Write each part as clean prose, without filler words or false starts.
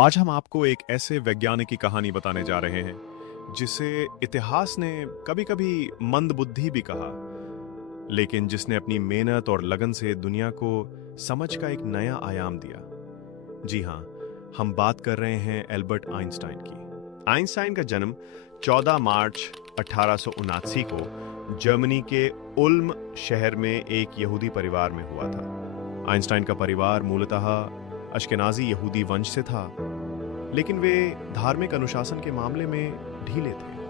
आज हम आपको एक ऐसे वैज्ञानिक की कहानी बताने जा रहे हैं जिसे इतिहास ने कभी-कभी मंदबुद्धि भी कहा, लेकिन जिसने अपनी मेहनत और लगन से दुनिया को समझ का एक नया आयाम दिया। जी हाँ, हम बात कर रहे हैं एल्बर्ट आइंस्टाइन की। आइंस्टाइन का जन्म 14 मार्च 1879 को जर्मनी के उल्म शहर में एक यहूदी परिवार में हुआ था। आइंस्टाइन का परिवार मूलतः अश्केनाजी यहूदी वंश से था, लेकिन वे धार्मिक अनुशासन के मामले में ढीले थे।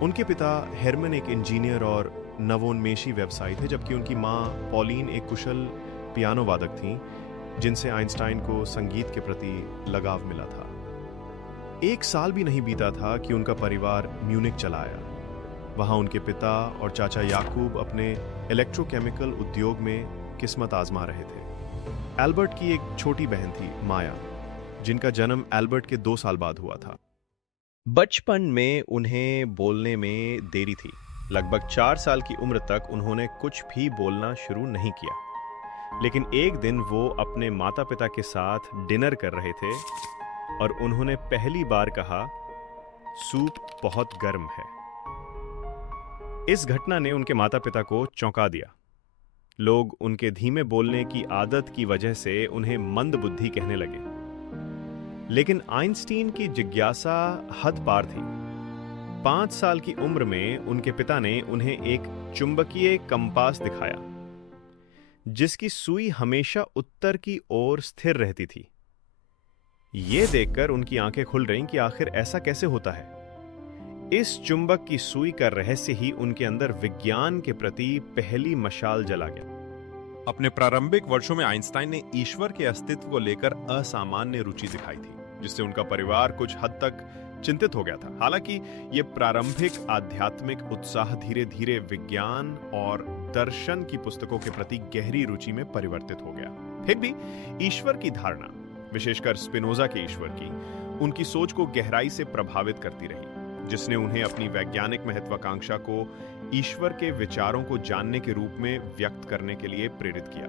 उनके पिता हेरमन एक इंजीनियर और नवोन्मेषी व्यवसायी थे, जबकि उनकी मां पॉलिन एक कुशल पियानो वादक थीं, जिनसे आइंस्टाइन को संगीत के प्रति लगाव मिला था। एक साल भी नहीं बीता था कि उनका परिवार म्यूनिक चला आया। वहां उनके पिता और चाचा याकूब अपने इलेक्ट्रोकेमिकल उद्योग में किस्मत आजमा रहे थे। एल्बर्ट की एक छोटी बहन थी, माया, जिनका जन्म एल्बर्ट के 2 साल बाद हुआ था। बचपन में उन्हें बोलने में देरी थी। लगभग 4 साल की उम्र तक उन्होंने कुछ भी बोलना शुरू नहीं किया। लेकिन एक दिन वो अपने माता-पिता के साथ डिनर कर रहे थे और उन्होंने पहली बार कहा, सूप बहुत गर्म है। इस घटना ने उनके माता-पिता को चौंका दिया। लोग उनके धीमे बोलने की आदत की वजह से उन्हें मंदबुद्धि कहने लगे। लेकिन आइंस्टीन की जिज्ञासा हद पार थी। 5 साल की उम्र में उनके पिता ने उन्हें एक चुंबकीय कंपास दिखाया, जिसकी सुई हमेशा उत्तर की ओर स्थिर रहती थी। यह देखकर उनकी आंखें खुल रहीं कि आखिर ऐसा कैसे होता है। इस चुंबक की सुई का रहस्य ही उनके अंदर विज्ञान के प्रति पहली मशाल जला गया। अपने प्रारंभिक वर्षों में आइंस्टाइन ने ईश्वर के अस्तित्व को लेकर असामान्य रुचि दिखाई थी, जिससे उनका परिवार कुछ हद तक चिंतित हो गया था। हालांकि यह प्रारंभिक आध्यात्मिक उत्साह धीरे धीरे विज्ञान और दर्शन की पुस्तकों के प्रति गहरी रुचि में परिवर्तित हो गया। फिर भी ईश्वर की धारणा, विशेषकर स्पिनोजा के ईश्वर की, उनकी सोच को गहराई से प्रभावित करती रही, जिसने उन्हें अपनी वैज्ञानिक महत्वाकांक्षा को ईश्वर के विचारों को जानने के रूप में व्यक्त करने के लिए प्रेरित किया।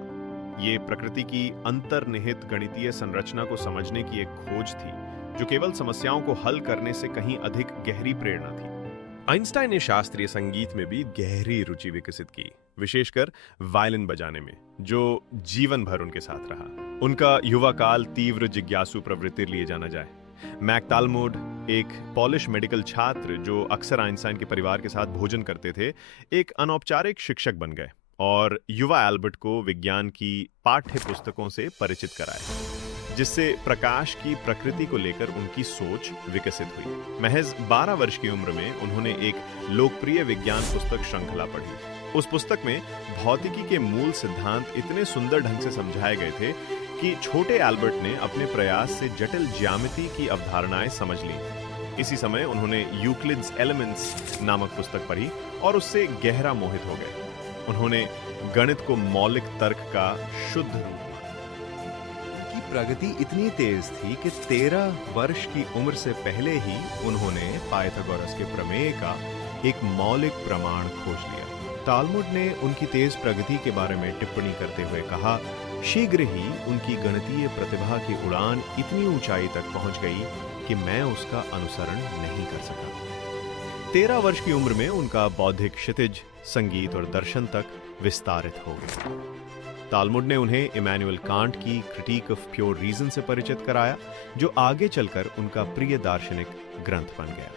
ये प्रकृति की अंतर्निहित गणितीय संरचना को समझने की एक खोज थी, जो केवल समस्याओं को हल करने से कहीं अधिक गहरी प्रेरणा थी। आइंस्टाइन ने शास्त्रीय संगीत में भी गहरी रुचि विकसित की, विशेषकर वायलिन बजाने में, जो जीवन भर उनके साथ रहा। उनका युवा काल तीव्र जिज्ञासु प्रवृत्ति लिए जाना जाए। मैक तालमुड, एक पॉलिश मेडिकल छात्र जो अक्सर आइंस्टाइन के परिवार के साथ भोजन करते थे, एक अनौपचारिक शिक्षक बन गए और युवा एल्बर्ट को विज्ञान की पाठ्य पुस्तकों से परिचित कराए, जिससे प्रकाश की प्रकृति को लेकर उनकी सोच विकसित हुई। महज 12 वर्ष की उम्र में उन्होंने एक लोकप्रिय विज्ञान पुस्तक श्रृंखला पढ़ी। उस पुस्तक में भौतिकी के मूल सिद्धांत इतने सुंदर ढंग से समझाए गए थे कि छोटे एल्बर्ट ने अपने प्रयास से जटिल ज्यामिति की अवधारणाएं समझ ली। इसी समय उन्होंने यूक्लिड्स एलिमेंट्स नामक पुस्तक पढ़ी और उससे गहरा मोहित हो गए। उन्होंने गणित को मौलिक तर्क का शुद्ध रूप माना। उनकी प्रगति इतनी तेज थी कि 13 वर्ष की उम्र से पहले ही उन्होंने पाइथागोरस के प्रमेय का एक मौलिक प्रमाण खोज लिया। तालमुड ने उनकी तेज प्रगति के बारे में टिप्पणी करते हुए कहा, शीघ्र ही उनकी गणितीय प्रतिभा की उड़ान इतनी ऊंचाई तक पहुंच गई कि मैं उसका अनुसरण नहीं कर सका। 13 वर्ष की उम्र में उनका बौद्धिक क्षितिज संगीत और दर्शन तक विस्तारित हो गया। तालमुड ने उन्हें इमैनुअल कांट की क्रिटिक ऑफ प्योर रीजन से परिचित कराया, जो आगे चलकर उनका प्रिय दार्शनिक ग्रंथ बन गया।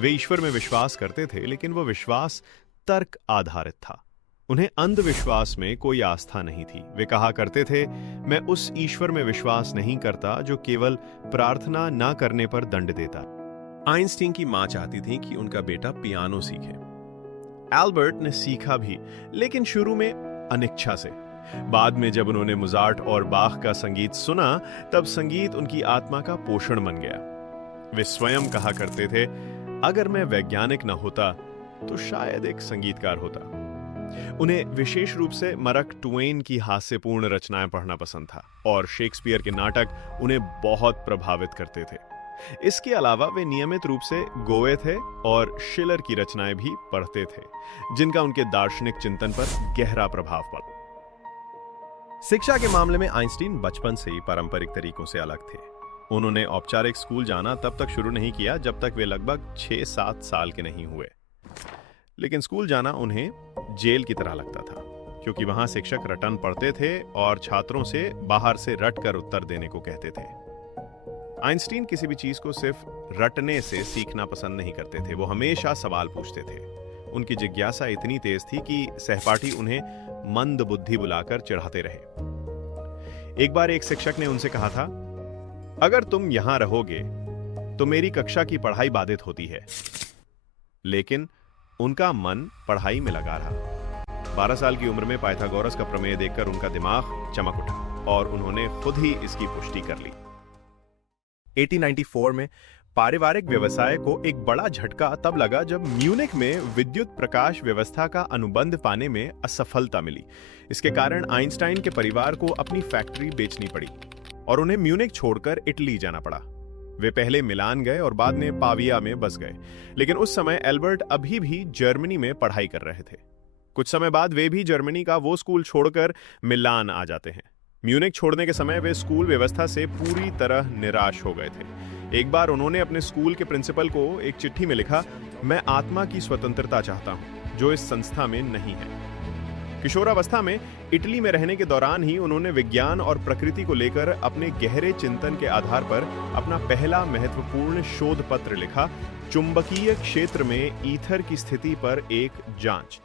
वे ईश्वर में विश्वास करते थे, लेकिन वो विश्वास तर्क आधारित था। उन्हें अंधविश्वास में कोई आस्था नहीं थी। वे कहा करते थे, मैं उस ईश्वर में विश्वास नहीं करता जो केवल प्रार्थना न करने पर दंड देता। आइंस्टीन की मां चाहती थी कि उनका बेटा पियानो सीखे। एल्बर्ट ने सीखा भी, लेकिन शुरू में अनिच्छा से। बाद में जब उन्होंने मोजार्ट और बाख का संगीत सुना, तब संगीत उनकी आत्मा का पोषण बन गया। वे स्वयं कहा करते थे, अगर मैं वैज्ञानिक न होता तो शायद एक संगीतकार होता। उन्हें विशेष रूप से मार्क ट्वेन की हास्यपूर्ण रचनाएं पढ़ना पसंद था और शेक्सपियर के नाटक उन्हें बहुत प्रभावित करते थे। इसके अलावा वे नियमित रूप से गोए थे और शिलर की रचनाएं भी पढ़ते थे, जिनका उनके दार्शनिक चिंतन पर गहरा प्रभाव पड़ा। शिक्षा के मामले में आइंस्टीन बचपन से ही पारंपरिक तरीकों से अलग थे। उन्होंने औपचारिक स्कूल जाना तब तक शुरू नहीं किया जब तक वे लगभग 6-7 साल के नहीं हुए। लेकिन स्कूल जाना उन्हें जेल की तरह लगता था, क्योंकि वहां शिक्षक रटन पढ़ते थे और छात्रों से बाहर से रट कर उत्तर देने को कहते थे। आइंस्टीन किसी भी चीज को सिर्फ रटने से सीखना पसंद नहीं करते थे, वो हमेशा सवाल पूछते थे। उनकी जिज्ञासा इतनी तेज थी कि सहपाठी उन्हें मंद बुद्धि बुलाकर चिढ़ाते रहे। एक बार एक शिक्षक ने उनसे कहा था, अगर तुम यहां रहोगे तो मेरी कक्षा की पढ़ाई बाधित होती है। लेकिन उनका मन पढ़ाई में लगा रहा। 12 साल की उम्र में पाइथागोरस का प्रमेय देखकर उनका दिमाग चमक उठा और उन्होंने खुद ही इसकी पुष्टि कर ली। 1894 में पारिवारिक व्यवसाय को एक बड़ा झटका तब लगा जब म्यूनिख में विद्युत प्रकाश व्यवस्था का अनुबंध पाने में असफलता मिली। इसके कारण आइंस्टाइन के परिवार को अपनी फैक्ट्री बेचनी पड़ी और उन्हें म्यूनिख छोड़कर इटली जाना पड़ा। वे पहले मिलान गए और बाद में पाविया में बस गए, लेकिन उस समय एल्बर्ट अभी भी जर्मनी में पढ़ाई कर रहे थे। कुछ समय बाद वे भी जर्मनी का वो स्कूल छोड़कर मिलान आ जाते हैं। म्यूनिख छोड़ने के समय वे स्कूल व्यवस्था से पूरी तरह निराश हो गए थे। एक बार उन्होंने अपने स्कूल के प्रिंसिपल को एक चिट्ठी में लिखा, मैं आत्मा की स्वतंत्रता चाहता हूं जो इस संस्था में नहीं है। किशोरावस्था में इटली में रहने के दौरान ही उन्होंने विज्ञान और प्रकृति को लेकर अपने गहरे चिंतन के आधार पर अपना पहला महत्वपूर्ण शोध पत्र लिखा, चुंबकीय क्षेत्र में ईथर की स्थिति पर एक जांच।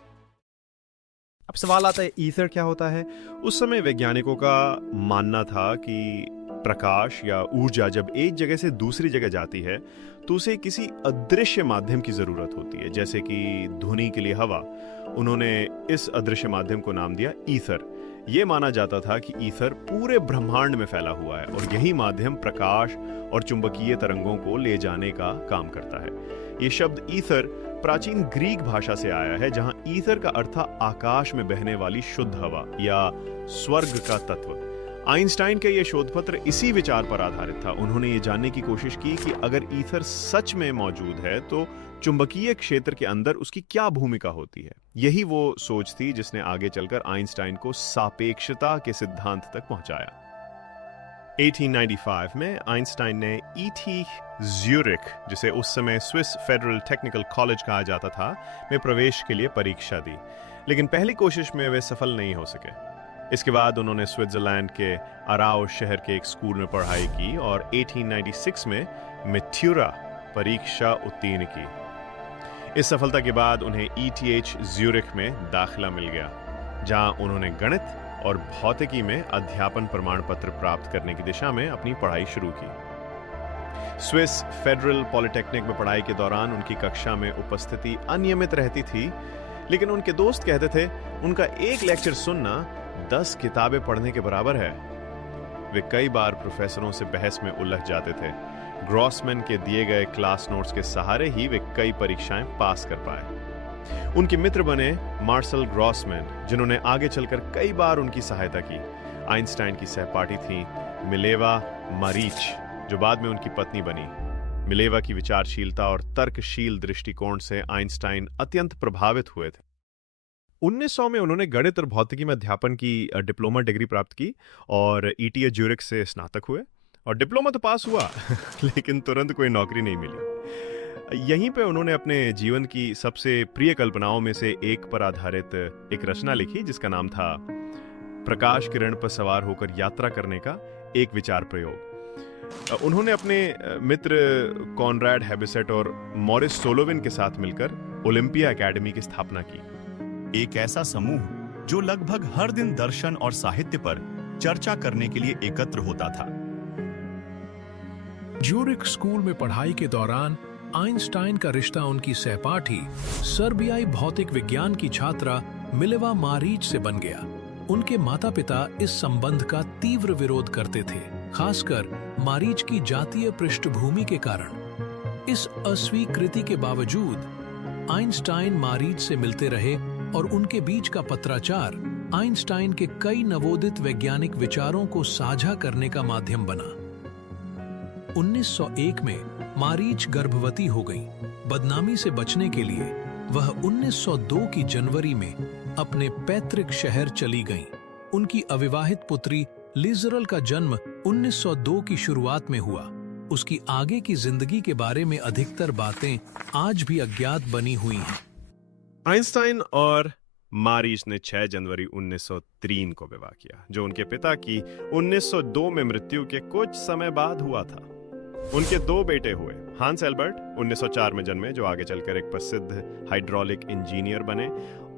अब सवाल आता है, ईथर क्या होता है? उस समय वैज्ञानिकों का मानना था कि प्रकाश या ऊर्जा जब एक जगह से दूसरी जगह जाती है तो उसे किसी अदृश्य माध्यम की जरूरत होती है, जैसे कि ध्वनि के लिए हवा। उन्होंने इस अदृश्य माध्यम को नाम दिया ईथर। यह माना जाता था कि ईथर पूरे ब्रह्मांड में फैला हुआ है और यही माध्यम प्रकाश और चुंबकीय तरंगों को ले जाने का काम करता है। यह शब्द ईथर प्राचीन ग्रीक भाषा से आया है, जहां ईथर का अर्थ था आकाश में बहने वाली शुद्ध हवा या स्वर्ग का तत्व। आइंस्टाइन के ये शोध पत्र इसी विचार पर आधारित था। उन्होंने ये जानने की कोशिश की कि अगर ईथर सच में मौजूद है तो चुंबकीय क्षेत्र के अंदर उसकी क्या भूमिका होती है। यही वो सोच थी जिसने आगे चलकर आइंस्टाइन को सापेक्षता के सिद्धांत तक पहुंचाया। 1895 में आइंस्टाइन ने ईटी ज्यूरिख, जिसे उस समय स्विस फेडरल टेक्निकल कॉलेज कहा जाता था, में प्रवेश के लिए परीक्षा दी, लेकिन पहली कोशिश में वे सफल नहीं हो सके। इसके बाद उन्होंने स्विट्जरलैंड के अराओ शहर के एक स्कूल में पढ़ाई की और 1896 में मैथ्यूरा परीक्षा उत्तीर्ण की। इस सफलता के बाद उन्हें ईटीएच ज्यूरिख में दाखिला मिल गया, जहां उन्होंने गणित और भौतिकी में अध्यापन प्रमाण पत्र प्राप्त करने की दिशा में अपनी पढ़ाई शुरू की। स्विस फेडरल पॉलिटेक्निक में पढ़ाई के दौरान उनकी कक्षा में उपस्थिति अनियमित रहती थी, लेकिन उनके दोस्त कहते थे उनका एक लेक्चर सुनना 10 किताबें पढ़ने के बराबर है। वे कई बार प्रोफेसरों से बहस में उलझ जाते थे। ग्रॉसमैन के दिए गए क्लास नोट्स के सहारे ही वे कई परीक्षाएं पास कर पाए। उनके मित्र बने मार्शल ग्रॉसमैन, जिन्होंने आगे चलकर कई बार उनकी सहायता की। आइंस्टाइन की सहपाठी थी मिलेवा मारीच, जो बाद में उनकी पत्नी बनी। मिलेवा की विचारशीलता और तर्कशील दृष्टिकोण से आइंस्टाइन अत्यंत प्रभावित हुए थे। 1900 में उन्होंने गणित और भौतिकी में अध्यापन की डिप्लोमा डिग्री प्राप्त की और ईटीएच ज्यूरिख से स्नातक हुए। और डिप्लोमा तो पास हुआ लेकिन तुरंत कोई नौकरी नहीं मिली। यहीं पे उन्होंने अपने जीवन की सबसे प्रिय कल्पनाओं में से एक पर आधारित एक रचना लिखी, जिसका नाम था प्रकाश किरण पर सवार होकर यात्रा करने का एक विचार प्रयोग। उन्होंने अपने मित्र कॉनराड हैबिसेट और मॉरिस सोलोविन के साथ मिलकर ओलंपिया एकेडमी की स्थापना की। एक ऐसा समूह जो लगभग हर दिन दर्शन और साहित्य पर चर्चा करने के लिए एकत्र होता था। ज्यूरिख स्कूल में पढ़ाई के दौरान आइंस्टाइन का रिश्ता उनकी सहपाठी सर्बियाई भौतिक विज्ञान की छात्रा मिलेवा मारीच से बन गया। उनके माता पिता इस संबंध का तीव्र विरोध करते थे, खासकर मारीच की जातीय पृष्ठभूमि के कारण। इस अस्वीकृति के बावजूद आइंस्टाइन मारीच से मिलते रहे और उनके बीच का पत्राचार आइंस्टाइन के कई नवोदित वैज्ञानिक विचारों को साझा करने का माध्यम बना। 1901 में मारीच गर्भवती हो गई। बदनामी से बचने के लिए वह 1902 की जनवरी में अपने पैतृक शहर चली गईं। उनकी अविवाहित पुत्री लिजरल का जन्म 1902 की शुरुआत में हुआ। उसकी आगे की जिंदगी के बारे में अधिकतर बातें आज भी अज्ञात बनी हुई हैं। आइंस्टाइन और मारिस ने 6 जनवरी 1903 को विवाह किया, जो उनके पिता की 1902 में मृत्यु के कुछ समय बाद हुआ था। उनके 2 बेटे हुए, हांस एल्बर्ट 1904 में जन्मे, जो आगे चलकर एक प्रसिद्ध हाइड्रोलिक इंजीनियर बने,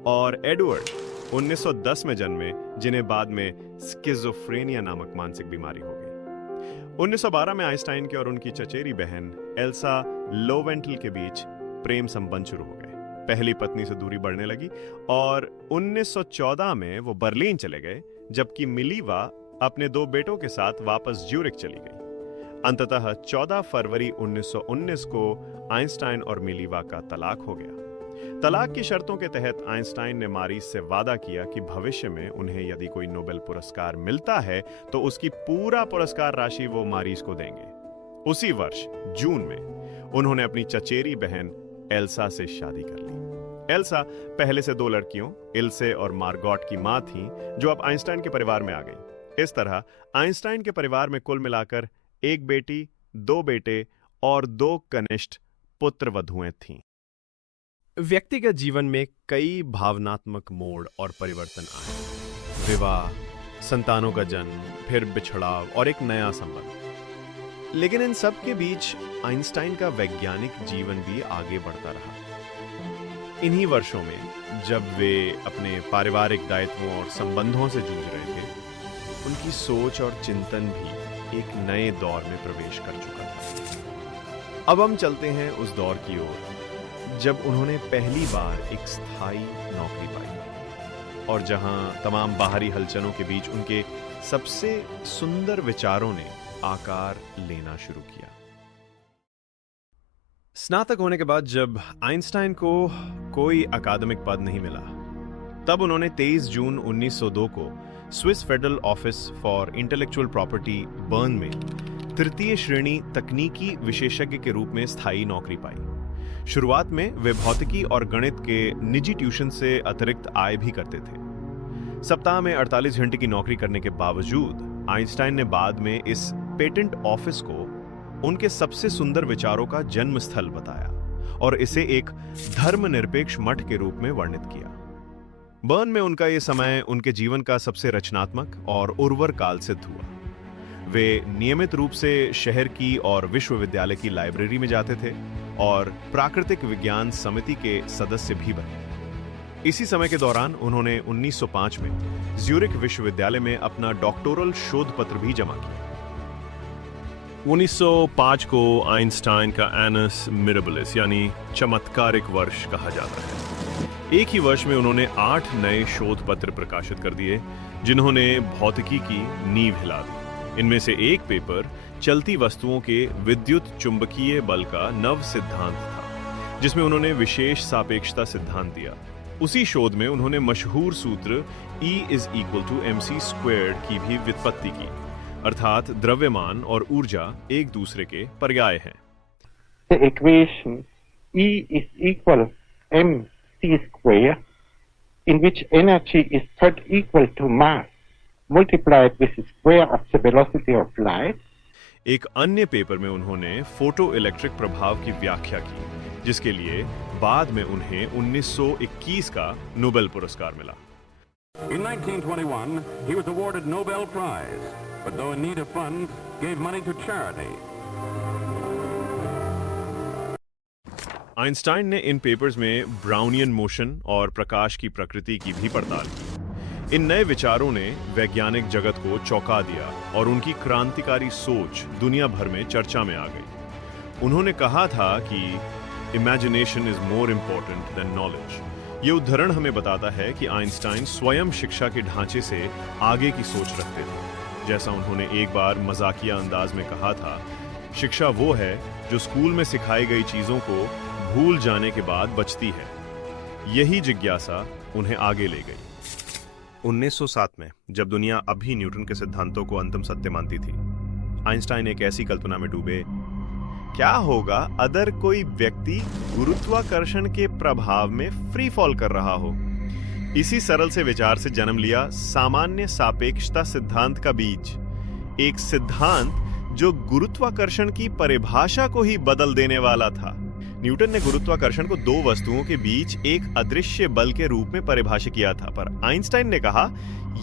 और एडवर्ड 1910 में जन्मे, जिन्हें बाद में स्किज़ोफ्रेनिया नामक मानसिक बीमारी हो गई। 1912 में आइंस्टाइन के और उनकी चचेरी बहन एल्सा लोवेंटल के बीच प्रेम संबंध शुरू हो गए। पहली पत्नी से दूरी बढ़ने लगी और 1914 में वो बर्लिन चले गए, जबकि मिलीवा अपने 2 बेटों के साथ वापस ज्यूरिख चली गई। अंततः 14 फरवरी 1919 को आइंस्टाइन और मिलीवा का तलाक हो गया। तलाक की शर्तों के तहत आइंस्टाइन ने मारिस से वादा किया कि भविष्य में उन्हें यदि कोई नोबेल पुरस्कार मिलता है तो उसकी पूरा पुरस्कार राशि वो मारिस को देंगे। उसी वर्ष जून में उन्होंने अपनी चचेरी बहन एल्सा से शादी कर ली। एल्सा पहले से 2 लड़कियों इल्से और मार्गोट की मां थी, जो अब आइंस्टाइन के परिवार में आ गई। इस तरह आइंस्टाइन के परिवार में कुल मिलाकर 1 बेटी, 2 बेटे और 2 कनिष्ठ पुत्र वधुएं थीं। व्यक्तिगत जीवन में कई भावनात्मक मोड़ और परिवर्तन आए। विवाह, संतानों का जन्म, फिर बिछड़ाव और एक नया संबंध। लेकिन इन सब के बीच आइंस्टाइन का वैज्ञानिक जीवन भी आगे बढ़ता रहा। इन्हीं वर्षों में जब वे अपने पारिवारिक दायित्वों और संबंधों से जूझ रहे थे, उनकी सोच और चिंतन भी एक नए दौर में प्रवेश कर चुका था। अब हम चलते हैं उस दौर की ओर जब उन्होंने पहली बार एक स्थायी नौकरी पाई और जहां तमाम बाहरी हलचलों के बीच उनके सबसे सुंदर विचारों ने आकार लेना शुरू किया। स्नातक होने के बाद जब आइंस्टाइन को कोई अकादमिक पद नहीं मिला, तब उन्होंने 23 जून 1902 को Swiss federal office for intellectual property burn में 3य श्रेणी तकनीकी विशेषज्ञ के रूप में स्थायी नौकरी पाई। शुरुआत में वे भौतिकी और गणित के निजी ट्यूशन से अतिरिक्त आय भी करते थे। सप्ताह में 48 घंटे की नौकरी करने के बावजूद आइंस्टाइन ने बाद में इस पेटेंट ऑफिस को उनके सबसे सुंदर विचारों का जन्म स्थल बताया और इसे एक धर्मनिरपेक्ष मठ के रूप में वर्णित किया। बर्न में उनका यह समय उनके जीवन का सबसे रचनात्मक और उर्वर काल सिद्ध हुआ। वे नियमित रूप से शहर की और विश्वविद्यालय की लाइब्रेरी में जाते थे और प्राकृतिक विज्ञान समिति के सदस्य भी बने। इसी समय के दौरान उन्होंने 1905 में ज्यूरिख विश्वविद्यालय में अपना डॉक्टोरल शोध पत्र भी जमा किया। 1905 को आइंस्टाइन का एनस मिरेबलिस यानी चमत्कारिक वर्ष कहा जाता है। एक ही वर्ष में उन्होंने 8 नए शोध पत्र प्रकाशित कर दिए, जिन्होंने भौतिकी की नींव हिला दी। इनमें से एक पेपर चलती वस्तुओं के विद्युत चुंबकीय बल का नव सिद्धांत था, जिसमें उन्होंने विशेष सापेक्षता सिद्धांत दिया। उसी शोध में उन्होंने मशहूर सूत्र E = mc² की भी व्युत्पत्ति की, अर्थात द्रव्यमान और ऊर्जा एक दूसरे के पर्याय हैं। The equation E = mc², in which energy is thought equal to mass multiplied with the square of the velocity of light. एक अन्य पेपर में उन्होंने फोटो इलेक्ट्रिक प्रभाव की व्याख्या की, जिसके लिए बाद में उन्हें 1921 का नोबेल पुरस्कार मिला। In 1921, he was awarded Nobel Prize, but though in need of funds, gave money to charity. Einstein ने इन पेपर्स में ब्राउनियन मोशन और प्रकाश की प्रकृति की भी पड़ताल की। इन नए विचारों ने वैज्ञानिक जगत को चौंका दिया और उनकी क्रांतिकारी सोच दुनिया भर में चर्चा में आ गई। उन्होंने कहा था कि imagination is more important then knowledge. ये उदाहरण हमें बताता है कि आइंस्टाइन स्वयं शिक्षा के ढांचे से आगे की सोच रखते थे। जैसा उन्होंने एक बार मजाकिया अंदाज में कहा था, शिक्षा वो है जो स्कूल में सिखाई गई चीजों को भूल जाने के बाद बचती है। यही जिज्ञासा उन्हें आगे ले गई। 1907 में जब दुनिया अभी न्यूटन के सिद्धांतों को अंतिम सत्य मानती थी, आइंस्टाइन एक ऐसी कल्पना में डूबे, क्या होगा अगर कोई व्यक्ति गुरुत्वाकर्षण के प्रभाव में फ्री फॉल कर रहा हो। इसी सरल से विचार से जन्म लिया सामान्य सापेक्षता सिद्धांत का बीज, एक सिद्धांत जो गुरुत्वाकर्षण की परिभाषा को ही बदल देने वाला था। न्यूटन ने गुरुत्वाकर्षण को दो वस्तुओं के बीच एक अदृश्य बल के रूप में परिभाषित किया था, पर आइंस्टाइन ने कहा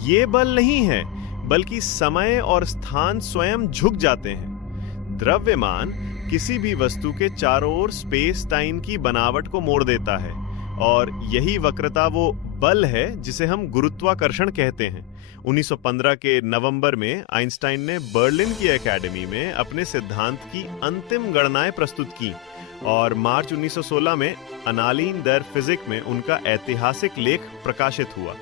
यह बल नहीं है, बल्कि समय और स्थान स्वयं झुक जाते हैं। द्रव्यमान किसी भी वस्तु के चारों ओर स्पेस टाइम की बनावट को मोड़ देता है, और यही वक्रता वो बल है जिसे हम गुरुत्वाकर्षण कहते हैं। 1915 के नवंबर में आइंस्टाइन ने बर्लिन की एकेडमी में अपने सिद्धांत की अंतिम गणनाएं प्रस्तुत की, और मार्च 1916 में अनालीन दर फिजिक में उनका ऐतिहासिक लेख प्रकाशित हुआ।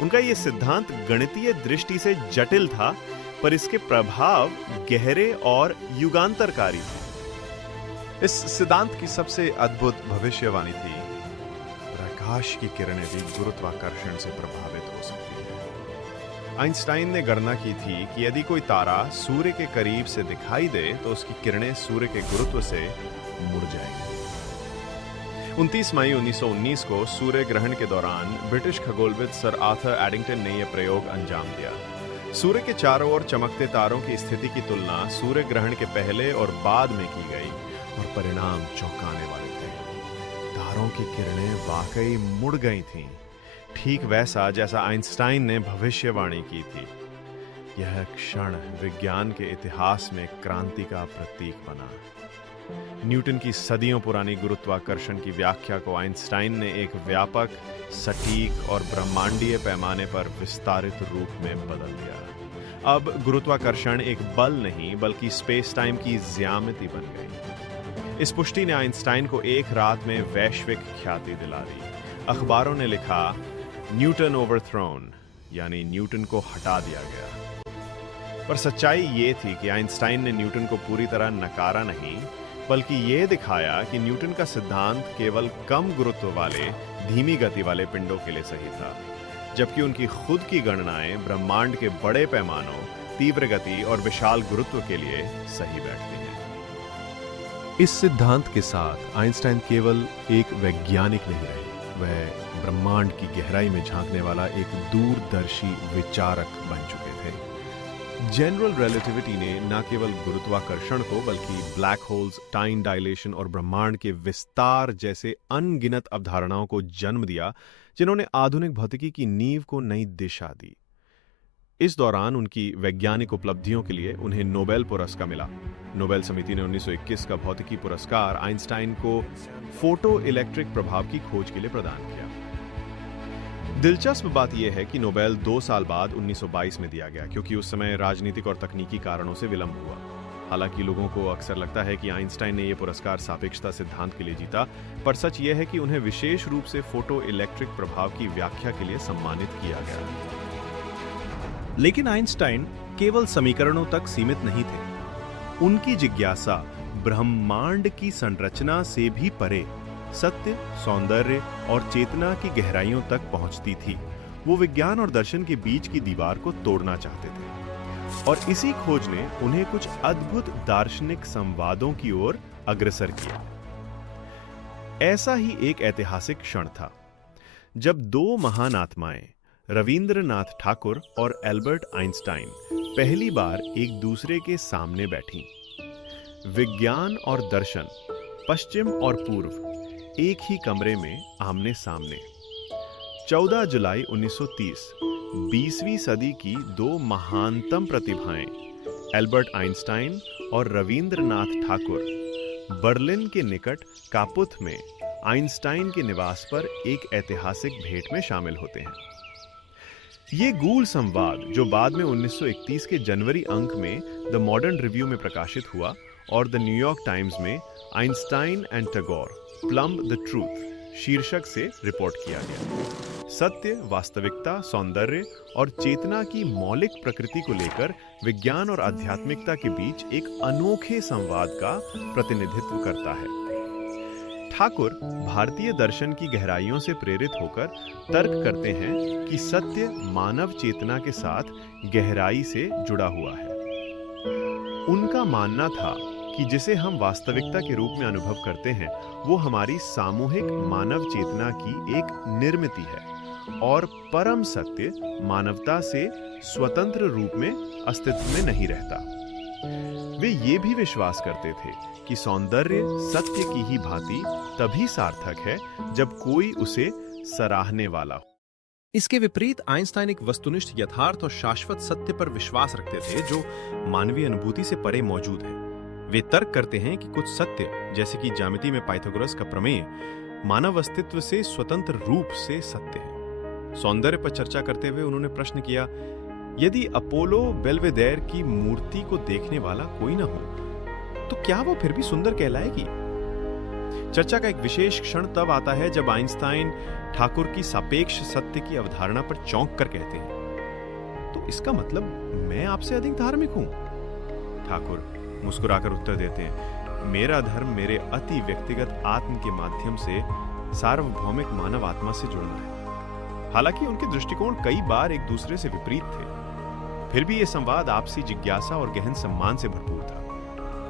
उनका यह सिद्धांत गणितीय दृष्टि से जटिल था, पर इसके प्रभाव गहरे और युगांतरकारी थे। इस सिद्धांत की सबसे अद्भुत भविष्यवाणी थी, प्रकाश की किरणें भी गुरुत्वाकर्षण से प्रभावित हो सकती हैं। आइंस्टाइन ने गणना की थी कि यदि कोई तारा सूर्य के करीब से दिखाई दे तो उसकी किरणें सूर्य के गुरुत्व से मुड़ जाएंगी। 29 मई 1919 को सूर्य ग्रहण के दौरान ब्रिटिश खगोलविद सर आर्थर एडिंगटन ने यह प्रयोग अंजाम दिया। सूर्य के चारों ओर चमकते तारों की स्थिति की तुलना सूर्य ग्रहण के पहले और बाद में की गई, और परिणाम चौंकाने वाले थे। तारों की किरणें वाकई मुड़ गई थीं, ठीक वैसा जैसा आइंस्टाइन ने भविष्यवाणी की थी। यह क्षण विज्ञान के इतिहास में क्रांति का प्रतीक बना। न्यूटन की सदियों पुरानी गुरुत्वाकर्षण की व्याख्या को आइंस्टाइन ने एक व्यापक, सटीक और ब्रह्मांडीय पैमाने पर विस्तारित रूप में बदल दिया। अब गुरुत्वाकर्षण एक बल नहीं बल्कि स्पेस टाइम की ज्यामिति बन गई। इस पुष्टि ने आइंस्टाइन को एक रात में वैश्विक ख्याति दिला दी। अखबारों ने लिखा, न्यूटन ओवरथ्रोन, यानी न्यूटन को हटा दिया गया। पर सच्चाई ये थी कि आइंस्टाइन ने न्यूटन को पूरी तरह नकारा नहीं, बल्कि यह दिखाया कि न्यूटन का सिद्धांत केवल कम गुरुत्व वाले, धीमी गति वाले पिंडों के लिए सही था, जबकि उनकी खुद की गणनाएं ब्रह्मांड के बड़े पैमानों, तीव्र गति और विशाल गुरुत्व के लिए सही बैठती हैं। इस सिद्धांत के साथ आइंस्टाइन केवल एक वैज्ञानिक नहीं रहे, वह ब्रह्मांड की गहराई में झांकने वाला एक दूरदर्शी विचारक बन चुके थे। जनरल रिलेटिविटी ने न केवल गुरुत्वाकर्षण को बल्कि ब्लैक होल्स, टाइम डायलेशन और ब्रह्मांड के विस्तार जैसे अनगिनत अवधारणाओं को जन्म दिया, जिन्होंने आधुनिक भौतिकी की नींव को नई दिशा दी। इस दौरान उनकी वैज्ञानिक उपलब्धियों के लिए उन्हें नोबेल पुरस्कार मिला। नोबेल समिति ने 1921 का भौतिकी पुरस्कार आइंस्टाइन को फोटो इलेक्ट्रिक प्रभाव की खोज के लिए प्रदान किया। दिलचस्प बात यह है कि नोबेल 2 साल बाद 1922 में दिया गया, क्योंकि उस समय राजनीतिक और तकनीकी कारणों से विलंब हुआ। हालांकि लोगों को अक्सर लगता है कि आइंस्टाइन ने यह पुरस्कार सापेक्षता सिद्धांत के लिए जीता, पर सच यह है कि उन्हें विशेष रूप से फोटो इलेक्ट्रिक प्रभाव की व्याख्या के लिए सम्मानित किया गया। लेकिन आइंस्टाइन केवल समीकरणों तक सीमित नहीं थे। उनकी जिज्ञासा ब्रह्मांड की संरचना से भी परे सत्य, सौंदर्य और चेतना की गहराइयों तक पहुंचती थी। वो विज्ञान और दर्शन के बीच की दीवार को तोड़ना चाहते थे, और इसी खोज ने उन्हें कुछ अद्भुत दार्शनिक संवादों की ओर अग्रसर किया। ऐसा ही एक ऐतिहासिक क्षण था जब दो महान आत्माएं रविंद्रनाथ ठाकुर और एल्बर्ट आइंस्टाइन पहली बार एक दूसरे के सामने बैठी। विज्ञान और दर्शन, पश्चिम और पूर्व, एक ही कमरे में आमने सामने। 14 जुलाई 1930, 20वीं सदी की दो महानतम प्रतिभाएं एल्बर्ट आइंस्टाइन और रविंद्रनाथ ठाकुर बर्लिन के निकट कापुथ में आइंस्टाइन के निवास पर एक ऐतिहासिक भेंट में शामिल होते हैं। ये गूढ़ संवाद, जो बाद में 1931 के जनवरी अंक में द मॉडर्न रिव्यू में प्रकाशित हुआ और द न्यूयॉर्क टाइम्स में Einstein and Tagore plumb the truth शीर्षक से रिपोर्ट किया गया। सत्य, वास्तविकता, सौंदर्य और चेतना की मौलिक प्रकृति को लेकर विज्ञान और आध्यात्मिकता के बीच एक अनोखे संवाद का प्रतिनिधित्व करता है। ठाकुर भारतीय दर्शन की गहराइयों से प्रेरित होकर तर्क करते हैं कि सत्य मानव चेतना के साथ गहराई से जुड़ा हुआ है। उनका मानना था कि जिसे हम वास्तविकता के रूप में अनुभव करते हैं, वो हमारी सामूहिक मानव चेतना की एक निर्मिति है, और परम सत्य मानवता से स्वतंत्र रूप में अस्तित्व में नहीं रहता। वे ये भी विश्वास करते थे कि सौंदर्य सत्य की ही भांति तभी सार्थक है जब कोई उसे सराहने वाला हो। इसके विपरीत आइंस्टाइन एक वस्तुनिष्ठ यथार्थ और शाश्वत सत्य पर विश्वास रखते थे जो मानवीय अनुभूति से परे मौजूद है। वे तर्क करते हैं कि कुछ सत्य, जैसे कि ज्यामिति में पाइथागोरस का प्रमेय, मानव अस्तित्व से स्वतंत्र रूप से सत्य है। सौंदर्य पर चर्चा करते हुए उन्होंने प्रश्न किया, यदि अपोलो बेल्वेडेर की मूर्ति को देखने वाला कोई ना हो तो क्या वो फिर भी सुंदर कहलाएगी? चर्चा का एक विशेष क्षण तब आता है जब आइंस्टाइन ठाकुर की सापेक्ष सत्य की अवधारणा पर चौंक कर कहते हैं, तो इसका मतलब मैं आपसे अधिक धार्मिक हूं? ठाकुर मुस्कुराकर उत्तर देते हैं, मेरा धर्म मेरे अति व्यक्तिगत आत्म के माध्यम से सार्वभौमिक मानव आत्मा से जुड़ना है। हालांकि उनके दृष्टिकोण कई बार एक दूसरे से विपरीत थे, फिर भी यह संवाद आपसी जिज्ञासा और गहन सम्मान से भरपूर था।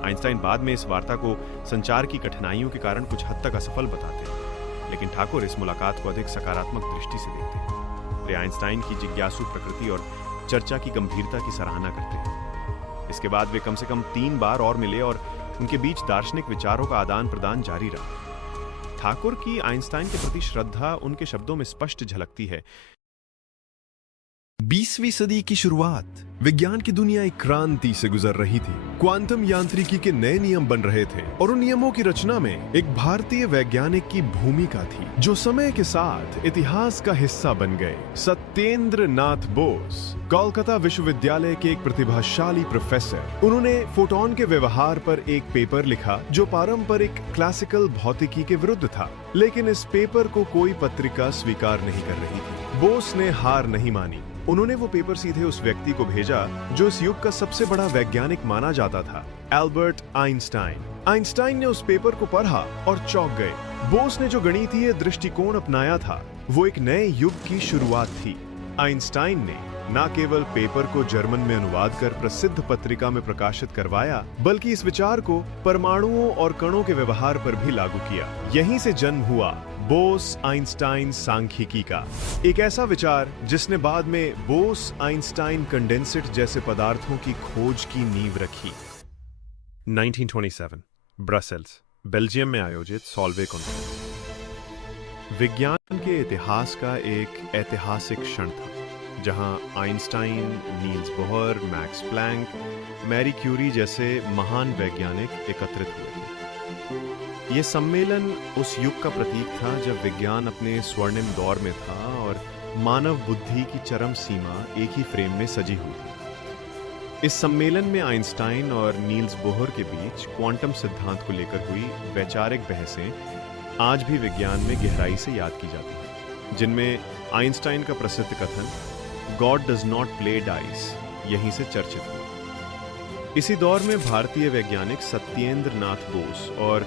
आइंस्टाइन बाद में इस वार्ता को संचार की कठिनाइयों के कारण कुछ हद तक असफल बताते हैं, लेकिन ठाकुर इस मुलाकात को अधिक सकारात्मक दृष्टि से देखते हैं। वे आइंस्टाइन की जिज्ञासु प्रकृति और चर्चा की गंभीरता की सराहना करते हैं। इसके बाद वे कम से कम 3 बार और मिले और उनके बीच दार्शनिक विचारों का आदान प्रदान जारी रहा। ठाकुर की आइंस्टाइन के प्रति श्रद्धा उनके शब्दों में स्पष्ट झलकती है। 20वीं सदी की शुरुआत, विज्ञान की दुनिया एक क्रांति से गुजर रही थी। क्वांटम यांत्रिकी के नए नियम बन रहे थे और उन नियमों की रचना में एक भारतीय वैज्ञानिक की भूमिका थी जो समय के साथ इतिहास का हिस्सा बन गए। सत्येंद्र नाथ बोस, कोलकाता विश्वविद्यालय के एक प्रतिभाशाली प्रोफेसर, उन्होंने फोटॉन के व्यवहार पर एक पेपर लिखा जो पारंपरिक क्लासिकल भौतिकी के विरुद्ध था, लेकिन इस पेपर को कोई पत्रिका स्वीकार नहीं कर रही थी। बोस ने हार नहीं मानी। उन्होंने वो पेपर सीधे उस व्यक्ति को भेजा जो इस युग का सबसे बड़ा वैज्ञानिक माना जाता था, एल्बर्ट आइंस्टाइन। आइंस्टाइन ने उस पेपर को पढ़ा और चौंक गए। बोस ने जो गणितीय दृष्टिकोण अपनाया था वो एक नए युग की शुरुआत थी। आइंस्टाइन ने न केवल पेपर को जर्मन में अनुवाद कर प्रसिद्ध पत्रिका में प्रकाशित करवाया, बल्कि इस विचार को परमाणुओं और कणों के व्यवहार पर भी लागू किया। यहीं से जन्म हुआ बोस आइंस्टाइन सांख्यिकी का, एक ऐसा विचार जिसने बाद में बोस आइंस्टाइन कंडेंसेट जैसे पदार्थों की खोज की नींव रखी। 1927 ब्रसेल्स, बेल्जियम में आयोजित सॉल्वे कॉन्फ्रेंस विज्ञान के इतिहास का एक ऐतिहासिक क्षण था, जहां Einstein, Niels Bohr, Max Planck, Marie Curie जैसे महान वैज्ञानिक एकत्रित हुए थे। यह सम्मेलन उस युग का प्रतीक था जब विज्ञान अपने स्वर्णिम दौर में था और मानव बुद्धि की चरम सीमा एक ही फ्रेम में सजी हुई थी। इस सम्मेलन में आइंस्टाइन और नील्स बोहर के बीच क्वांटम सिद्धांत को लेकर हुई वैचारिक बहसें आज भी विज्ञान में गहराई से याद की जाती हैं, जिनमें आइंस्टाइन का प्रसिद्ध कथन God does not play dice यहीं से चर्चित हुआ। इसी दौर में भारतीय वैज्ञानिक सत्येंद्र नाथ बोस और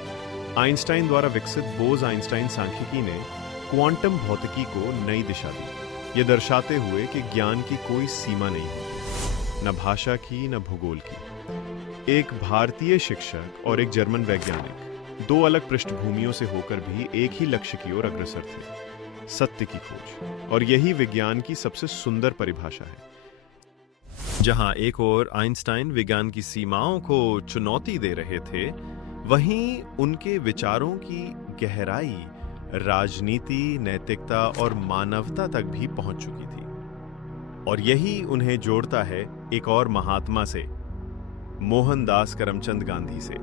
आइंस्टाइन द्वारा विकसित बोस आइंस्टाइन सांख्यिकी ने क्वांटम भौतिकी को नई दिशा दी, ये दर्शाते हुए कि ज्ञान की कोई सीमा नहीं है, न भाषा की न भूगोल की। एक भारतीय शिक्षक और एक जर्मन वैज्ञानिक दो अलग पृष्ठभूमियों से होकर भी एक ही लक्ष्य की ओर अग्रसर थे, सत्य की खोज। और यही विज्ञान की सबसे सुंदर परिभाषा है। जहां एक ओर आइंस्टाइन विज्ञान की सीमाओं को चुनौती दे रहे थे, वहीं उनके विचारों की गहराई राजनीति, नैतिकता और मानवता तक भी पहुंच चुकी थी। और यही उन्हें जोड़ता है एक और महात्मा से, मोहनदास करमचंद गांधी से।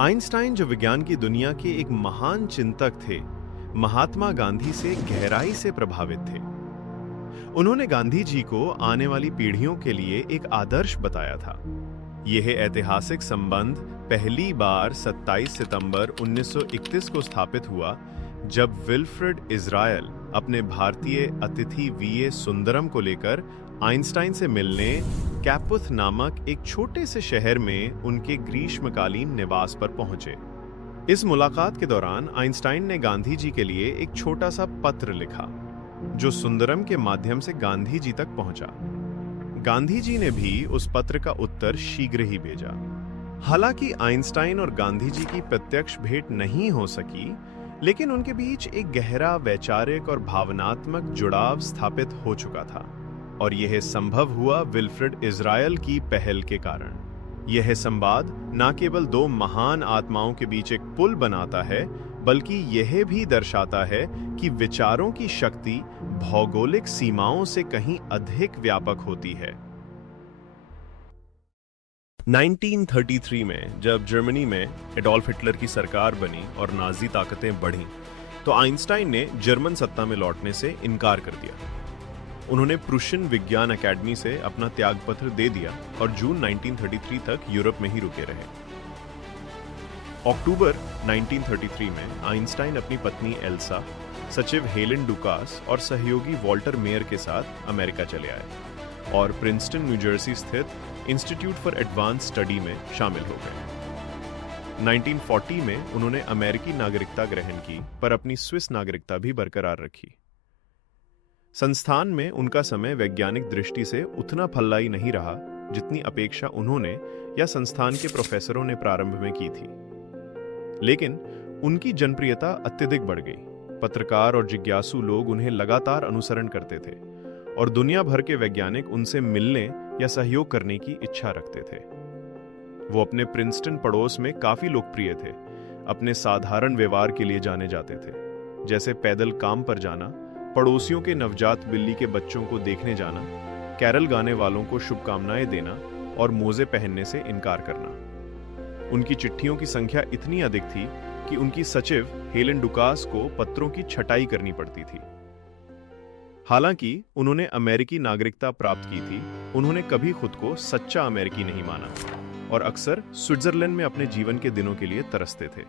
आइंस्टाइन जो विज्ञान की दुनिया के एक महान चिंतक थे, महात्मा गांधी से गहराई से प्रभावित थे। उन्होंने गांधी जी को आने वाली पीढ़ियों के लिए एक आदर्श बताया था। यह ऐतिहासिक संबंध पहली बार 27 सितंबर 1931 को स्थापित हुआ, जब विल्फ्रेड इज़राइल अपने भारतीय अतिथि वीए सुंदरम को लेकर आइंस्टाइन से मिलने कैपुथ नामक एक छोटे से शहर में उनके ग्रीष्मकालीन निवास पर पहुंचे। इस मुलाकात के दौरान आइंस्टाइन ने गांधी जी के लिए एक छोटा सा पत्र लिखा, जो सुंदरम के माध्यम से गांधी जी तक पहुंचा। गांधी जी ने भी उस पत्र का उत्तर शीघ्र ही भेजा। हालांकि आइंस्टाइन और गांधी जी की प्रत्यक्ष भेंट नहीं हो सकी, लेकिन उनके बीच एक गहरा वैचारिक और भावनात्मक जुड़ाव स्थापित हो चुका था, और यह संभव हुआ विल्फ्रेड इज़राइल की पहल के कारण। यह संवाद न केवल दो महान आत्माओं के बीच एक पुल बनाता है, बल्कि यह भी दर्शाता है कि विचारों की शक्ति भौगोलिक सीमाओं से कहीं अधिक व्यापक होती है। 1933 में जब जर्मनी में एडोल्फ हिटलर की सरकार बनी और नाजी ताकतें बढ़ीं, तो आइंस्टाइन ने जर्मन सत्ता में लौटने से इनकार कर दिया। उन्होंने प्रूशियन विज्ञान अकेडमी से अपना त्यागपत्र दे दिया और जून 1933 तक यूरोप में ही रुके रहे। अक्टूबर 1933 में आइंस्टाइन अपनी पत्नी एल्सा, सचिव हेलेन डुकास और सहयोगी वॉल्टर मेयर के साथ अमेरिका चले आए और प्रिंसटन, न्यू जर्सी स्थित इंस्टीट्यूट फॉर एडवांस स्टडी में शामिल हो गए। 1940 में उन्होंने अमेरिकी नागरिकता ग्रहण की, पर अपनी स्विस नागरिकता भी बरकरार रखी। संस्थान में उनका समय वैज्ञानिक दृष्टि से उतना फलदायी नहीं रहा जितनी अपेक्षा उन्होंने या संस्थान के प्रोफेसरों ने प्रारंभ में की थी, लेकिन उनकी जनप्रियता अत्यधिक बढ़ गई। पत्रकार और जिज्ञासु लोग उन्हें लगातार अनुसरण करते थे और दुनिया भर के वैज्ञानिक उनसे मिलने या सहयोग करने की इच्छा रखते थे। वो अपने प्रिंसटन पड़ोस में काफी लोकप्रिय थे। अपने साधारण व्यवहार के लिए जाने जाते थे, जैसे पैदल काम पर जाना, पड़ोसियों के नवजात बिल्ली के बच्चों को देखने जाना, कैरल गाने वालों को शुभकामनाएं देना और मोजे पहनने से इनकार करना। उनकी चिट्ठियों की संख्या इतनी अधिक थी कि उनकी सचिव हेलेन डुकास को पत्रों की छटाई करनी पड़ती थी। हालांकि उन्होंने अमेरिकी नागरिकता प्राप्त की थी, उन्होंने कभी खुद को सच्चा अमेरिकी नहीं माना और अक्सर स्विट्जरलैंड में अपने जीवन के दिनों के लिए तरसते थे।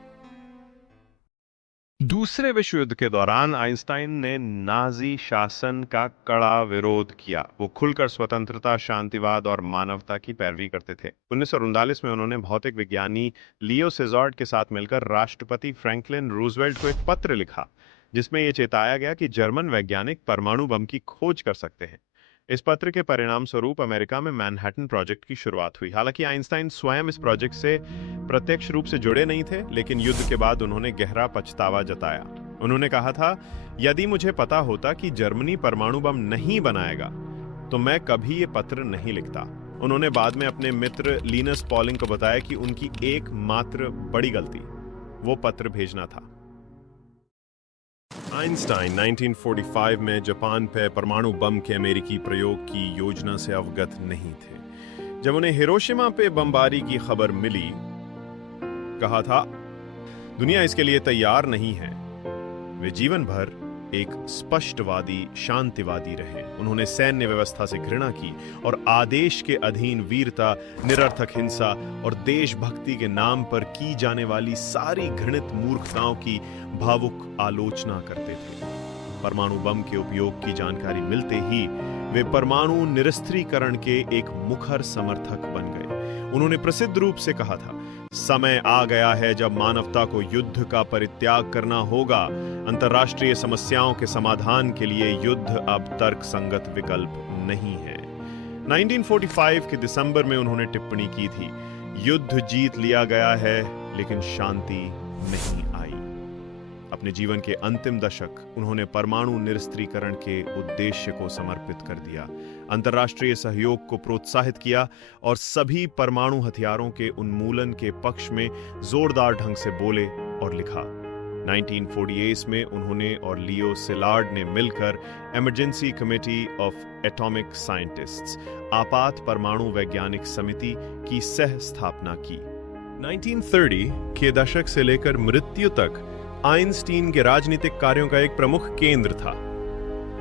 दूसरे विश्व युद्ध के दौरान आइंस्टाइन ने नाजी शासन का कड़ा विरोध किया। वो खुलकर स्वतंत्रता, शांतिवाद और मानवता की पैरवी करते थे। 1939 में उन्होंने भौतिक विज्ञानी लियो सेज़ार्ड के साथ मिलकर राष्ट्रपति फ्रैंकलिन रूजवेल्ट को एक पत्र लिखा, जिसमें यह चेताया गया कि जर्मन वैज्ञानिक परमाणु बम की खोज कर सकते हैं। इस पत्र के परिणाम स्वरूप अमेरिका में मैनहट्टन प्रोजेक्ट की शुरुआत हुई। हालांकि आइंस्टाइन स्वयं इस प्रोजेक्ट से प्रत्यक्ष रूप से जुड़े नहीं थे, लेकिन युद्ध के बाद उन्होंने गहरा पछतावा जताया। उन्होंने कहा था, यदि मुझे पता होता कि जर्मनी परमाणु बम नहीं बनाएगा तो मैं कभी ये पत्र नहीं लिखता। उन्होंने बाद में अपने मित्र लिनस पॉलिंग को बताया कि उनकी एकमात्र बड़ी गलती वो पत्र भेजना था। आइंस्टाइन 1945 में जापान पर परमाणु बम के अमेरिकी प्रयोग की योजना से अवगत नहीं थे। जब उन्हें हिरोशिमा पे बमबारी की खबर मिली, कहा था, दुनिया इसके लिए तैयार नहीं है। वे जीवन भर एक स्पष्टवादी, शांतिवादी रहे। उन्होंने सैन्य व्यवस्था से घृणा की और आदेश के अधीन वीरता, निरर्थक हिंसा और देशभक्ति के नाम पर की जाने वाली सारी घृणित मूर्खताओं की भावुक आलोचना करते थे। परमाणु बम के उपयोग की जानकारी मिलते ही वे परमाणु निरस्त्रीकरण के एक मुखर समर्थक बन गए। उन्होंने प्रसिद्ध रूप से कहा था, समय आ गया है जब मानवता को युद्ध का परित्याग करना होगा। अंतर्राष्ट्रीय समस्याओं के समाधान के लिए युद्ध अब तर्कसंगत विकल्प नहीं है। 1945 के दिसंबर में उन्होंने टिप्पणी की थी, युद्ध जीत लिया गया है लेकिन शांति नहीं आई। अपने जीवन के अंतिम दशक उन्होंने परमाणु निरस्त्रीकरण के उद्देश्य को समर्पित कर दिया, अंतर्राष्ट्रीय सहयोग को प्रोत्साहित किया और सभी परमाणु हथियारों के उन्मूलन के पक्ष में जोरदार ढंग से बोले और लिखा। 1948 में उन्होंने और लियो सेलार्ड ने मिलकर emergency committee of atomic scientists, आपात परमाणु वैज्ञानिक समिति की सह स्थापना की। 1930 के दशक से लेकर मृत्यु तक आइंस्टीन के राजनीतिक कार्यों का एक प्रमुख केंद्र था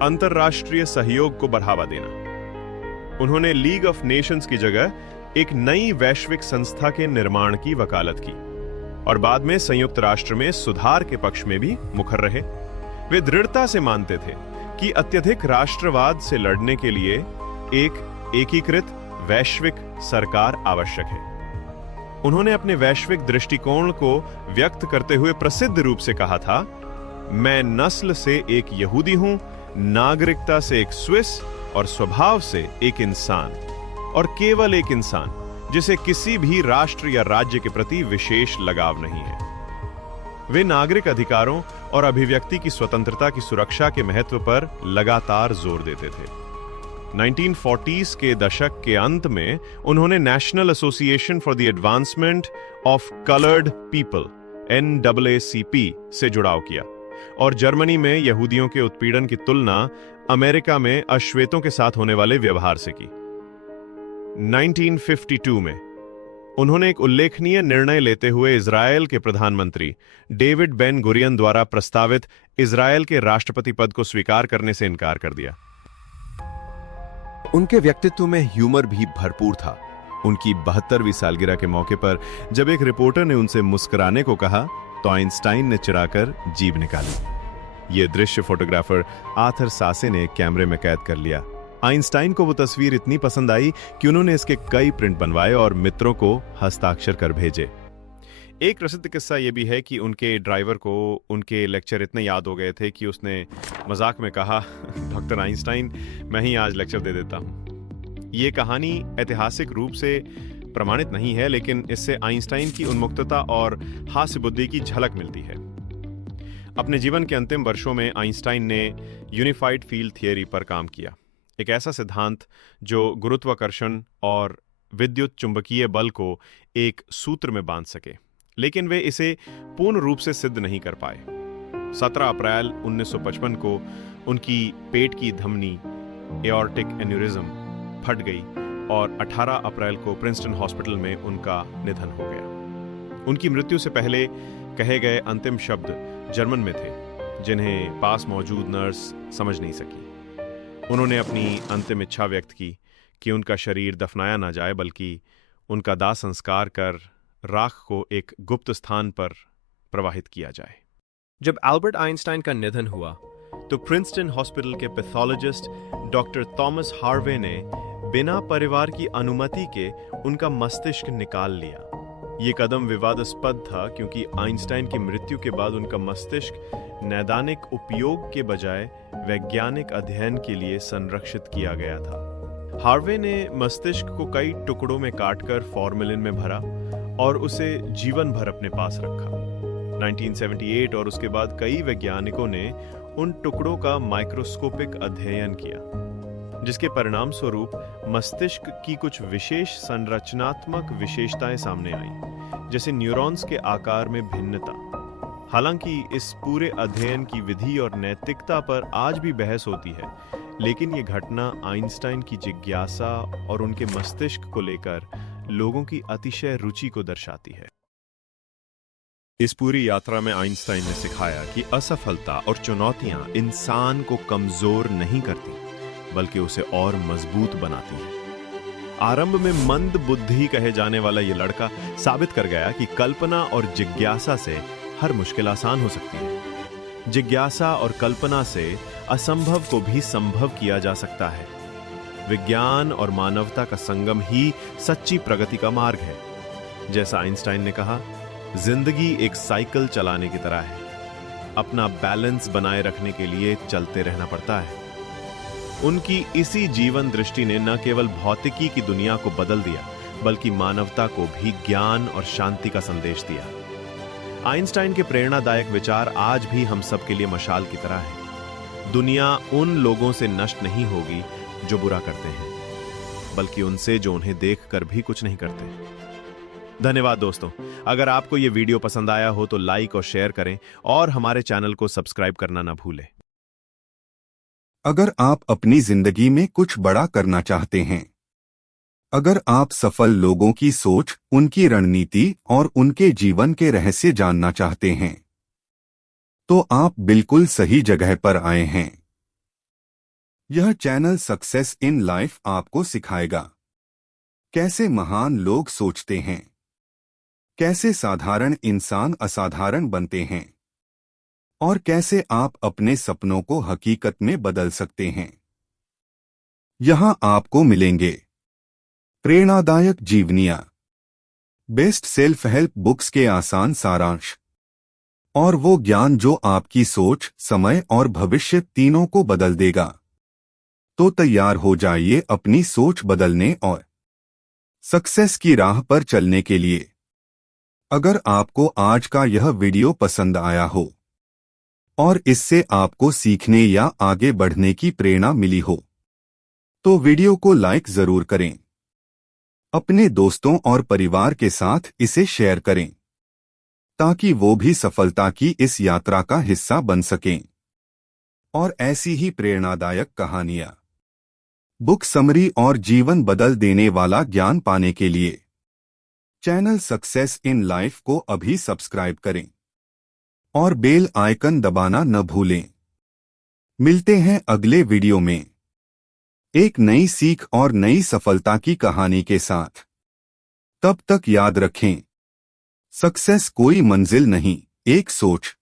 अंतर्राष्ट्रीय सहयोग को बढ़ावा देना। उन्होंने लीग ऑफ नेशंस की जगह एक नई वैश्विक संस्था के निर्माण की वकालत की और बाद में संयुक्त राष्ट्र में सुधार के पक्ष में भी मुखर रहे। वे दृढ़ता से मानते थे कि अत्यधिक राष्ट्रवाद से लड़ने के लिए एक एकीकृत वैश्विक सरकार आवश्यक है। उन्होंने अपने वैश्विक दृष्टिकोण को व्यक्त करते हुए प्रसिद्ध रूप से कहा था, मैं नस्ल से एक यहूदी हूं, नागरिकता से एक स्विस और स्वभाव से एक इंसान, और केवल एक इंसान जिसे किसी भी राष्ट्र या राज्य के प्रति विशेष लगाव नहीं है। वे नागरिक अधिकारों और अभिव्यक्ति की स्वतंत्रता की सुरक्षा के महत्व पर लगातार जोर देते थे। 1940s के दशक के अंत में उन्होंने national association for the advancement of coloured people NAACP से जुड़ाव किया और जर्मनी में यहूदियों के उत्पीड़न की तुलना अमेरिका में अश्वेतों के साथ होने वाले व्यवहार से की। 1952 में उन्होंने एक उल्लेखनीय निर्णय लेते हुए इजरायल के प्रधानमंत्री डेविड बेन गुरियन द्वारा प्रस्तावित इजरायल के राष्ट्रपति पद को स्वीकार करने से इनकार कर दिया। उनके व्यक्तित्व में ह्यूमर भी भरपूर था। उनकी 72वीं सालगिरह के मौके पर जब एक रिपोर्टर ने उनसे मुस्कुराने को कहा तो आइंस्टाइन ने चिढ़ाकर जीभ निकाली। यह दृश्य फोटोग्राफर आर्थर सासे ने कैमरे में कैद कर लिया। आइंस्टाइन को वो तस्वीर इतनी पसंद आई कि उन्होंने इसके कई प्रिंट बनवाए और मित्रों को हस्ताक्षर कर भेजे। एक प्रसिद्ध किस्सा यह भी है कि उनके ड्राइवर को उनके लेक्चर इतने याद हो गए थे कि उसने मजाक में कहा, डॉक्टर आइंस्टाइन, मैं ही आज लेक्चर दे देता हूं। ये कहानी ऐतिहासिक रूप से प्रमाणित नहीं है, लेकिन इससे आइंस्टाइन की उन्मुक्तता और हास्य बुद्धि की झलक मिलती है। अपने जीवन के अंतिम वर्षों में आइंस्टाइन ने यूनिफाइड फील्ड थियरी पर काम किया, एक ऐसा सिद्धांत जो गुरुत्वाकर्षण और विद्युत चुंबकीय बल को एक सूत्र में बांध सके, लेकिन वे इसे पूर्ण रूप से सिद्ध नहीं कर पाए। 17 अप्रैल 1955 को उनकी पेट की धमनी एओर्टिक एन्यूरिज्म फट गई और 18 अप्रैल को प्रिंसटन हॉस्पिटल में उनका निधन हो गया। उनकी मृत्यु से पहले कहे गए अंतिम शब्द जर्मन में थे, जिन्हें पास मौजूद नर्स समझ नहीं सकी। उन्होंने अपनी अंतिम इच्छा व्यक्त की कि उनका शरीर दफनाया ना जाए, बल्कि उनका दाह संस्कार कर राख को एक गुप्त स्थान पर प्रवाहित किया जाए। जब एल्बर्ट आइंस्टाइन का निधन हुआ तो प्रिंसटन हॉस्पिटल के पैथोलॉजिस्ट डॉक्टर थॉमस हार्वे ने बिना परिवार की अनुमति के उनका मस्तिष्क निकाल लिया। ये कदम विवादास्पद था क्योंकि आइंस्टाइन की मृत्यु के बाद उनका मस्तिष्क नैदानिक उपयोग के बजाय वैज्ञानिक अध्ययन के लिए संरक्षित किया गया था। हार्वे ने मस्तिष्क को कई टुकड़ों में काटकर फॉर्मेलिन में भरा और उसे जीवन भर अपने पास रखा। 1978 और उसके बाद कई वैज्ञानिकों ने उन टुकड़ों का माइक्रोस्कोपिक अध्ययन किया, जिसके परिणाम स्वरूप मस्तिष्क की कुछ विशेष संरचनात्मक विशेषताएं सामने आईं, जैसे न्यूरॉन्स के आकार में भिन्नता। हालांकि इस पूरे अध्ययन की विधि और नैतिकता पर आज भी बहस होती है, लेकिन ये घटना आइंस्टाइन की जिज्ञासा और उनके मस्तिष्क को लेकर लोगों की अतिशय रुचि को दर्शाती है। इस पूरी यात्रा में आइंस्टाइन ने सिखाया कि असफलता और चुनौतियां इंसान को कमजोर नहीं करती, बल्कि उसे और मजबूत बनाती हैं। आरंभ में मंद बुद्धि कहे जाने वाला यह लड़का साबित कर गया कि कल्पना और जिज्ञासा से हर मुश्किल आसान हो सकती है। जिज्ञासा और कल्पना से असंभव को भी संभव किया जा सकता है। विज्ञान और मानवता का संगम ही सच्ची प्रगति का मार्ग है। जैसा आइंस्टाइन ने कहा, जिंदगी एक साइकिल चलाने की तरह है। अपना बैलेंस बनाए रखने के लिए चलते रहना पड़ता है। उनकी इसी जीवन दृष्टि ने न केवल भौतिकी की दुनिया को बदल दिया, बल्कि मानवता को भी ज्ञान और शांति का संदेश दिया। आइंस्टाइन के प्रेरणादायक विचार आज भी हम सब के लिए मशाल की तरह है। दुनिया उन लोगों से नष्ट नहीं होगी जो बुरा करते हैं, बल्कि उनसे जो उन्हें देखकर भी कुछ नहीं करते। धन्यवाद दोस्तों। अगर आपको यह वीडियो पसंद आया हो तो लाइक और शेयर करें और हमारे चैनल को सब्सक्राइब करना ना भूलें। अगर आप अपनी जिंदगी में कुछ बड़ा करना चाहते हैं, अगर आप सफल लोगों की सोच, उनकी रणनीति और उनके जीवन के रहस्य जानना चाहते हैं, तो आप बिल्कुल सही जगह पर आए हैं। यह चैनल सक्सेस इन लाइफ आपको सिखाएगा कैसे महान लोग सोचते हैं, कैसे साधारण इंसान असाधारण बनते हैं और कैसे आप अपने सपनों को हकीकत में बदल सकते हैं। यहां आपको मिलेंगे प्रेरणादायक जीवनियां, बेस्ट सेल्फ हेल्प बुक्स के आसान सारांश और वो ज्ञान जो आपकी सोच, समय और भविष्य तीनों को बदल देगा। तो तैयार हो जाइए अपनी सोच बदलने और सक्सेस की राह पर चलने के लिए। अगर आपको आज का यह वीडियो पसंद आया हो और इससे आपको सीखने या आगे बढ़ने की प्रेरणा मिली हो तो वीडियो को लाइक जरूर करें। अपने दोस्तों और परिवार के साथ इसे शेयर करें ताकि वो भी सफलता की इस यात्रा का हिस्सा बन सकें। और ऐसी ही प्रेरणादायक कहानियां, बुक समरी और जीवन बदल देने वाला ज्ञान पाने के लिए चैनल सक्सेस इन लाइफ को अभी सब्सक्राइब करें और बेल आइकन दबाना न भूलें। मिलते हैं अगले वीडियो में एक नई सीख और नई सफलता की कहानी के साथ। तब तक याद रखें, सक्सेस कोई मंजिल नहीं, एक सोच,